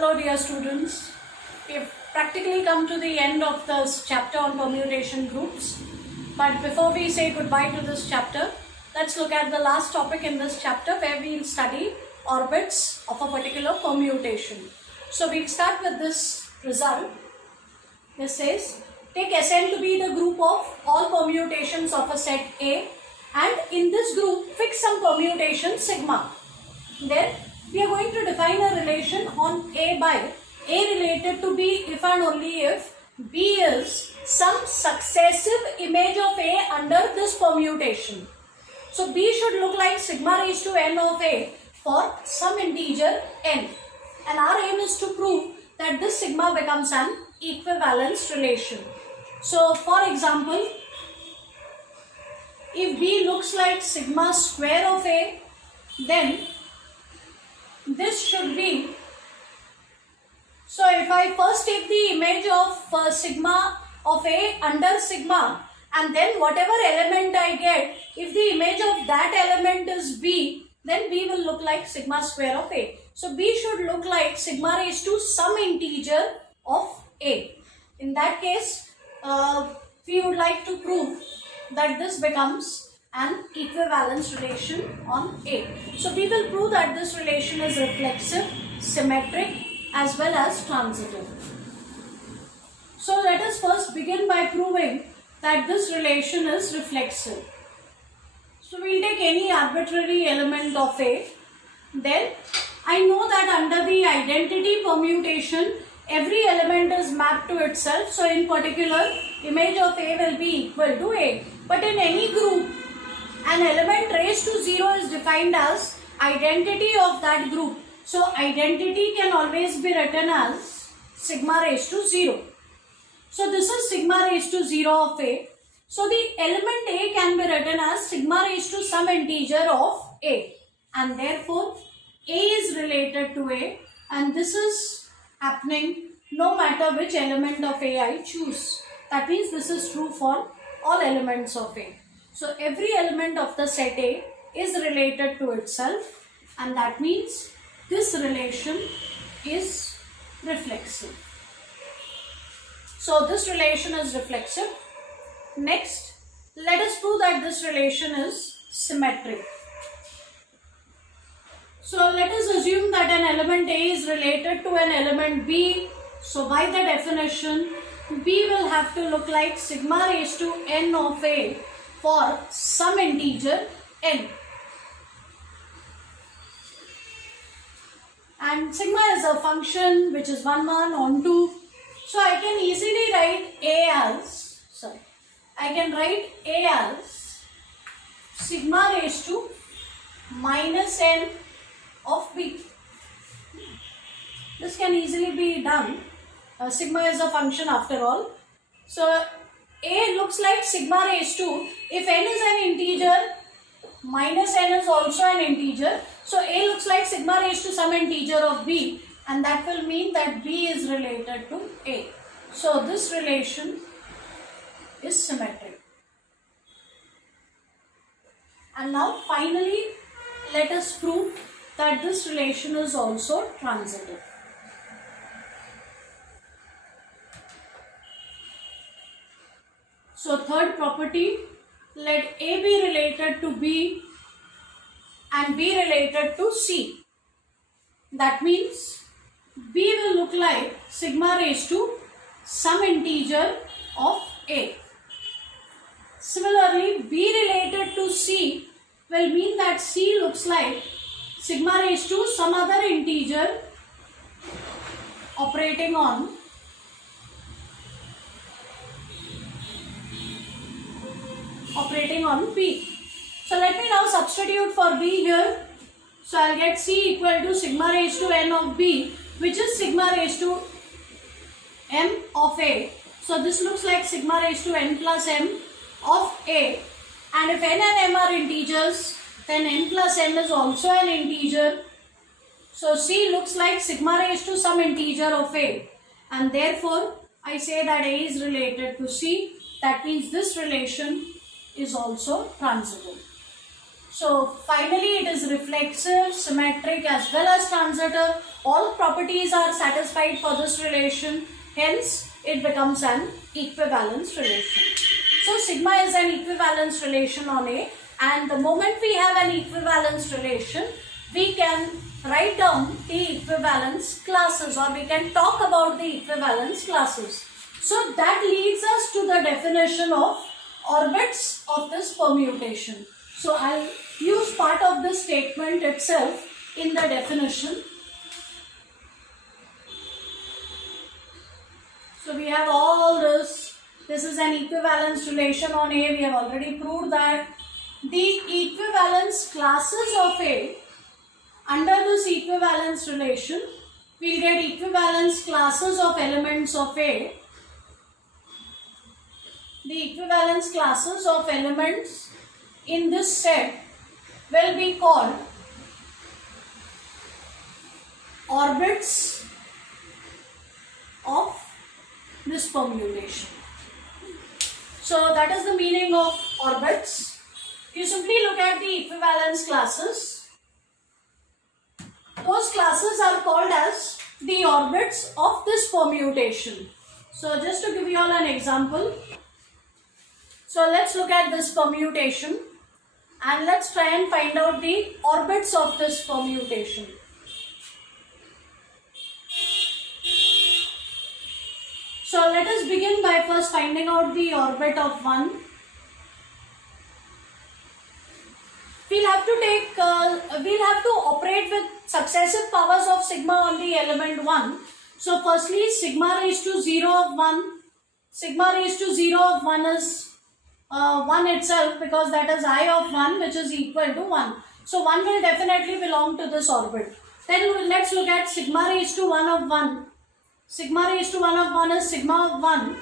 Hello dear students, we have practically come to the end of this chapter on permutation groups. But before we say goodbye to this chapter, let's look at the last topic in this chapter where we will study orbits of a particular permutation. So we'll start with this result. This says, take Sn to be the group of all permutations of a set A, and in this group fix some permutation sigma. Then we are going to define a relation on A by A related to B if and only if B is some successive image of A under this permutation. So B should look like sigma raised to n of A for some integer n. And our aim is to prove that this sigma becomes an equivalence relation. So for example, if B looks like sigma square of A, then this should be, so if I first take the image of sigma of A under sigma, and then whatever element I get, if the image of that element is B, then B will look like sigma square of A. So B should look like sigma raised to some integer of A. In that case, we would like to prove that this becomes an equivalence relation on A. So we will prove that this relation is reflexive, symmetric as well as transitive. So let us first begin by proving that this relation is reflexive. So we will take any arbitrary element of A. Then I know that under the identity permutation, every element is mapped to itself. So in particular, image of A will be equal to A. But in any group, an element raised to 0 is defined as identity of that group. So identity can always be written as sigma raised to 0. So this is sigma raised to 0 of A. So the element A can be written as sigma raised to some integer of A. And therefore A is related to A, and this is happening no matter which element of A I choose. That means this is true for all elements of A. So every element of the set A is related to itself, and that means this relation is reflexive. So this relation is reflexive. Next, let us prove that this relation is symmetric. So let us assume that an element A is related to an element B. So by the definition, B will have to look like sigma raised to n of A for some integer n. And sigma is a function which is 1, 1, on 2. So I can easily write A as sigma raised to minus n of B. This can easily be done. Sigma is a function after all. So A looks like sigma raised to, if n is an integer, minus n is also an integer. So A looks like sigma raised to some integer of B, and that will mean that B is related to A. So this relation is symmetric. And now finally, let us prove that this relation is also transitive. So third property, let A be related to B and B related to C. That means B will look like sigma raised to some integer of A. Similarly, B related to C will mean that C looks like sigma raised to some other integer operating on B. So let me now substitute for B here. So I'll get C equal to sigma raised to n of B, which is sigma raised to m of A. So this looks like sigma raised to n plus m of A. And if n and m are integers, then n plus n is also an integer. So C looks like sigma raised to some integer of A. And therefore, I say that A is related to C. That means this relation is also transitive. So finally it is reflexive, symmetric as well as transitive. All properties are satisfied for this relation. Hence it becomes an equivalence relation. So sigma is an equivalence relation on A, and the moment we have an equivalence relation, we can write down the equivalence classes, or we can talk about the equivalence classes. So that leads us to the definition of orbits of this permutation. So I'll use part of this statement itself in the definition. So we have all this. This is an equivalence relation on A. We have already proved that. The equivalence classes of A, under this equivalence relation, we'll get equivalence classes of elements of A. The equivalence classes of elements in this set will be called orbits of this permutation. So that is the meaning of orbits. You simply look at the equivalence classes. Those classes are called as the orbits of this permutation. So just to give you all an example. So let's look at this permutation and let's try and find out the orbits of this permutation. So let us begin by first finding out the orbit of 1. We'll have to operate with successive powers of sigma on the element 1. So firstly, sigma raised to 0 of 1. Sigma raised to 0 of 1 is 1 itself, because that is I of 1, which is equal to 1. So 1 will definitely belong to this orbit. Then let's look at sigma raised to 1 of 1. Sigma raised to 1 of 1 is sigma of 1,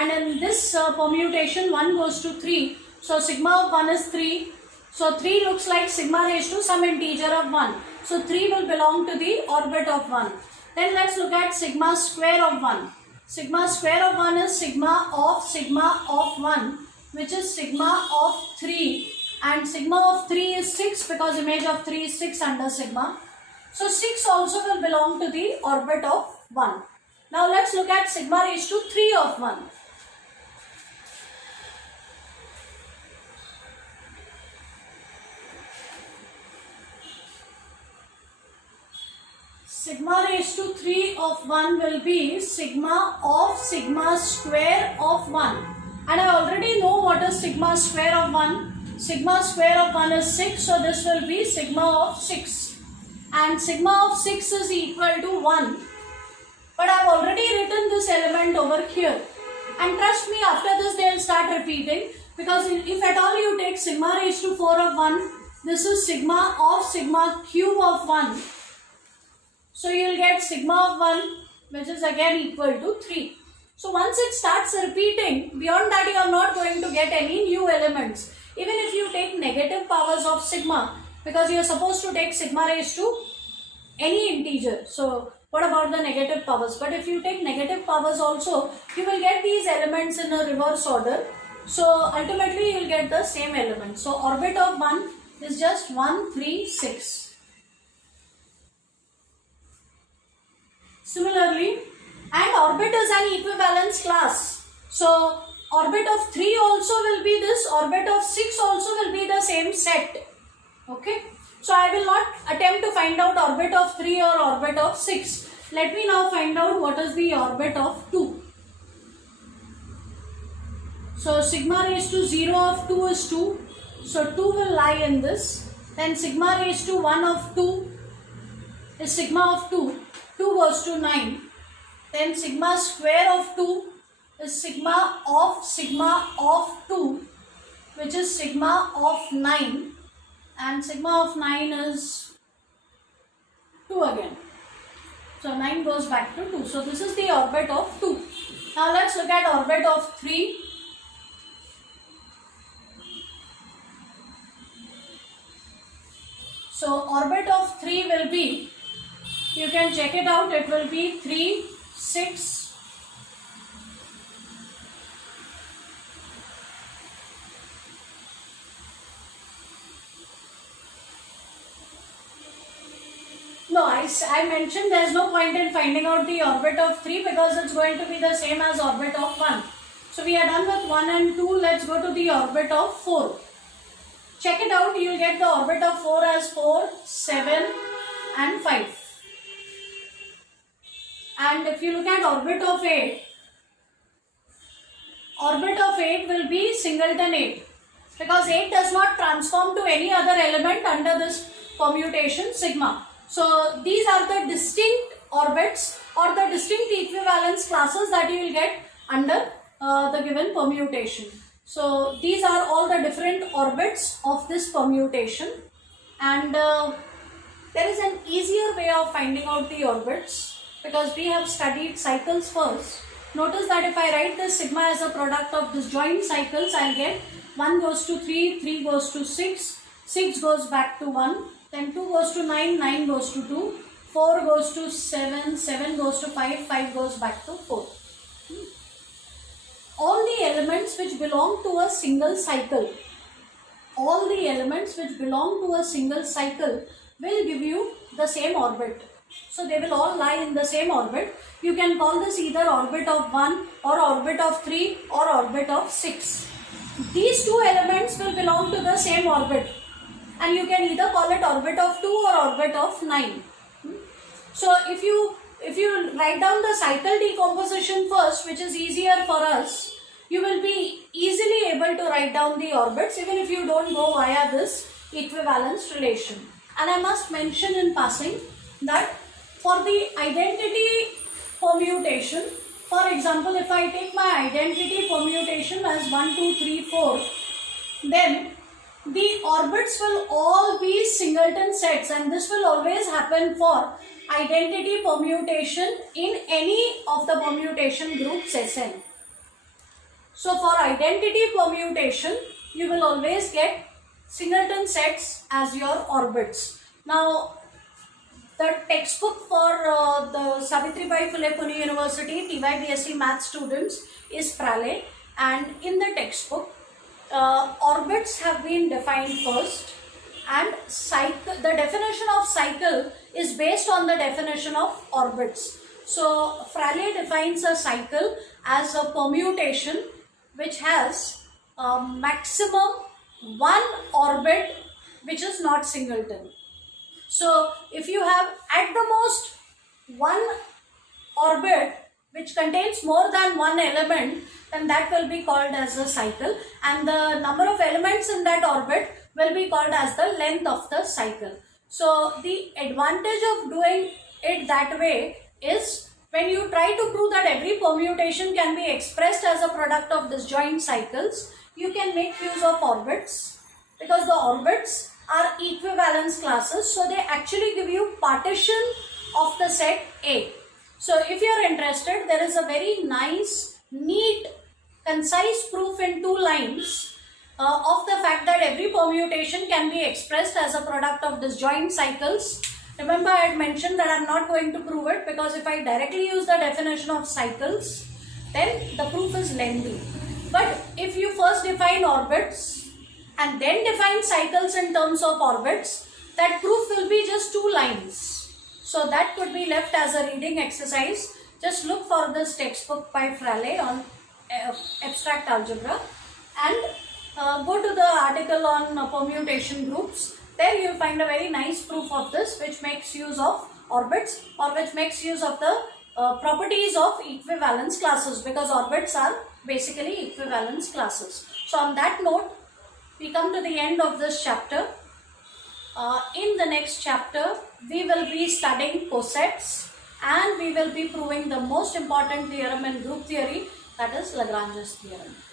and in this permutation 1 goes to 3. So sigma of 1 is 3. So 3 looks like sigma raised to some integer of 1. So 3 will belong to the orbit of 1. Then let's look at sigma square of 1. Sigma square of 1 is sigma of 1, which is sigma of 3. And sigma of 3 is 6, because image of 3 is 6 under sigma. So 6 also will belong to the orbit of 1. Now let's look at sigma raised to 3 of 1. Sigma raised to 3 of 1 will be sigma of sigma square of 1. And I already know what is sigma square of 1. Sigma square of 1 is 6, so this will be sigma of 6. And sigma of 6 is equal to 1. But I have already written this element over here. And trust me, after this they will start repeating. Because if at all you take sigma raised to 4 of 1, this is sigma of sigma cube of 1. So you will get sigma of 1, which is again equal to 3. So once it starts repeating, beyond that you are not going to get any new elements. Even if you take negative powers of sigma, because you are supposed to take sigma raised to any integer. So what about the negative powers? But if you take negative powers also, you will get these elements in a reverse order. So ultimately you will get the same element. So orbit of 1 is just 1, 3, 6. Similarly, and orbit is an equivalence class. So orbit of 3 also will be this, orbit of 6 also will be the same set. Okay. So I will not attempt to find out orbit of 3 or orbit of 6. Let me now find out what is the orbit of 2. So sigma raised to 0 of 2 is 2. So 2 will lie in this. Then sigma raised to 1 of 2 is sigma of 2. 2 goes to 9. Then sigma square of 2 is sigma of 2, which is sigma of 9. And sigma of 9 is 2 again. So 9 goes back to 2. So this is the orbit of 2. Now let's look at orbit of 3. So orbit of 3 will be, you can check it out, it will be 3, 6, I mentioned there is no point in finding out the orbit of 3 because it's going to be the same as orbit of 1. So we are done with 1 and 2. Let's go to the orbit of 4. Check it out. You will get the orbit of 4 as 4, 7 and 5. And if you look at orbit of 8, orbit of 8 will be singleton 8 because 8 does not transform to any other element under this permutation sigma. So these are the distinct orbits or the distinct equivalence classes that you will get under the given permutation. So these are all the different orbits of this permutation, and there is an easier way of finding out the orbits because we have studied cycles first. Notice that if I write this sigma as a product of disjoint cycles, I will get 1 goes to 3, 3 goes to 6, 6 goes back to 1, then 2 goes to 9, 9 goes to 2, 4 goes to 7, 7 goes to 5, 5 goes back to 4. All the elements which belong to a single cycle, all the elements which belong to a single cycle will give you the same orbit. So they will all lie in the same orbit. You can call this either orbit of 1 or orbit of 3 or orbit of 6. These two elements will belong to the same orbit, and you can either call it orbit of 2 or orbit of 9. So if you write down the cycle decomposition first, which is easier for us, you will be easily able to write down the orbits even if you don't go via this equivalence relation. And I must mention in passing that for the identity permutation, for example, if I take my identity permutation as 1, 2, 3, 4, then the orbits will all be singleton sets, and this will always happen for identity permutation in any of the permutation groups Sn. So for identity permutation, you will always get singleton sets as your orbits. Now, the textbook for the Savitribai Phule Pune University TYBSc Math students is Fraley, and in the textbook, orbits have been defined first, and the definition of cycle is based on the definition of orbits. So Fraley defines a cycle as a permutation which has a maximum one orbit which is not singleton. So if you have at the most one orbit which contains more than one element, then that will be called as a cycle, and the number of elements in that orbit will be called as the length of the cycle. So the advantage of doing it that way is when you try to prove that every permutation can be expressed as a product of disjoint cycles, you can make use of orbits because the orbits are equivalence classes, so they actually give you partition of the set A. So if you are interested, there is a very nice, neat, concise proof in 2 lines of the fact that every permutation can be expressed as a product of disjoint cycles. Remember, I had mentioned that I am not going to prove it because if I directly use the definition of cycles, then the proof is lengthy. But if you first define orbits and then define cycles in terms of orbits, that proof will be just 2 lines. So that could be left as a reading exercise. Just look for this textbook by Fraley on abstract algebra and go to the article on permutation groups. There you will find a very nice proof of this which makes use of orbits or which makes use of the properties of equivalence classes, because orbits are basically equivalence classes. So on that note, we come to the end of this chapter. In the next chapter, we will be studying cosets and we will be proving the most important theorem in group theory, that is Lagrange's theorem.